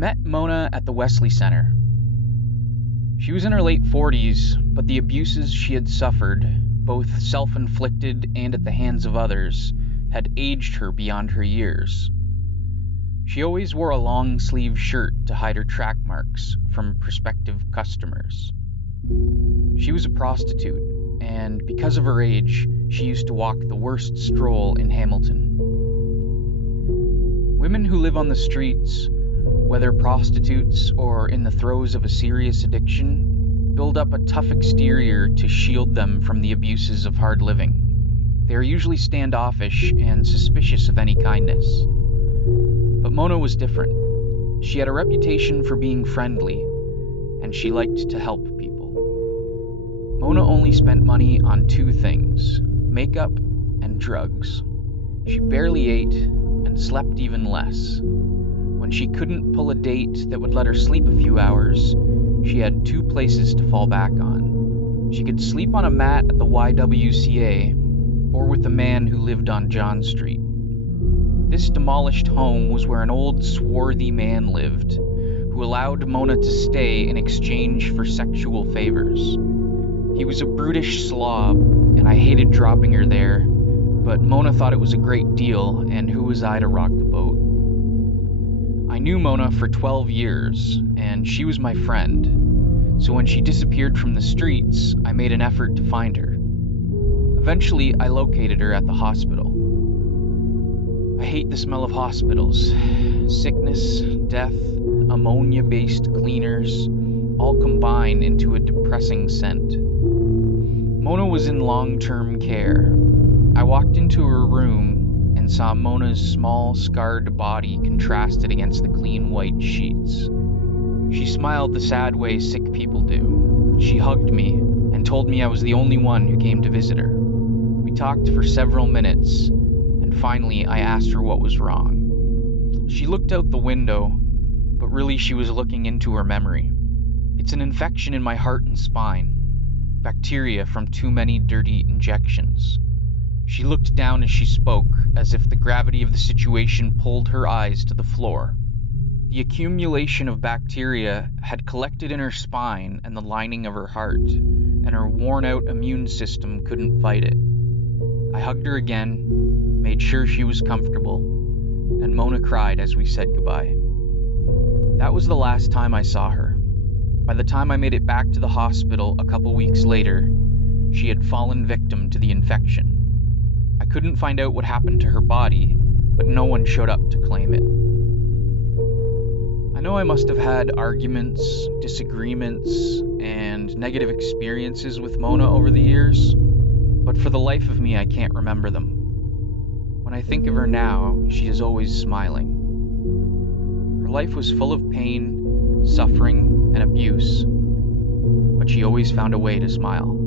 met Mona at the Wesley Center. She was in her late 40s, but the abuses she had suffered, both self-inflicted and at the hands of others, had aged her beyond her years. She always wore a long-sleeved shirt to hide her track marks from prospective customers. She was a prostitute, and because of her age, she used to walk the worst stroll in Hamilton. Women who live on the streets, whether prostitutes or in the throes of a serious addiction, build up a tough exterior to shield them from the abuses of hard living. They are usually standoffish and suspicious of any kindness. But Mona was different. She had a reputation for being friendly, and she liked to help people. Mona only spent money on two things: makeup and drugs. She barely ate and slept even less. When she couldn't pull a date that would let her sleep a few hours, she had two places to fall back on. She could sleep on a mat at the YWCA, or with a man who lived on John Street. This demolished home was where an old, swarthy man lived, who allowed Mona to stay in exchange for sexual favors. He was a brutish slob, and I hated dropping her there, but Mona thought it was a great deal, and who was I to rock the boat? I knew Mona for 12 years, and she was my friend, so when she disappeared from the streets, I made an effort to find her. Eventually, I located her at the hospital. I hate the smell of hospitals. Sickness, death, ammonia-based cleaners, all combine into a depressing scent. Mona was in long-term care. I walked into her room and saw Mona's small, scarred body contrasted against the clean white sheets. She smiled the sad way sick people do. She hugged me and told me I was the only one who came to visit her. We talked for several minutes, and finally I asked her what was wrong. She looked out the window, but really she was looking into her memory. It's an infection in my heart and spine. Bacteria from too many dirty injections. She looked down as she spoke, as if the gravity of the situation pulled her eyes to the floor. The accumulation of bacteria had collected in her spine and the lining of her heart, and her worn-out immune system couldn't fight it. I hugged her again, made sure she was comfortable, and Mona cried as we said goodbye. That was the last time I saw her. By the time I made it back to the hospital a couple weeks later, she had fallen victim to the infection. I couldn't find out what happened to her body, but no one showed up to claim it. I know I must have had arguments, disagreements, and negative experiences with Mona over the years, but for the life of me I can't remember them. When I think of her now, she is always smiling. Her life was full of pain, suffering, and abuse, but she always found a way to smile.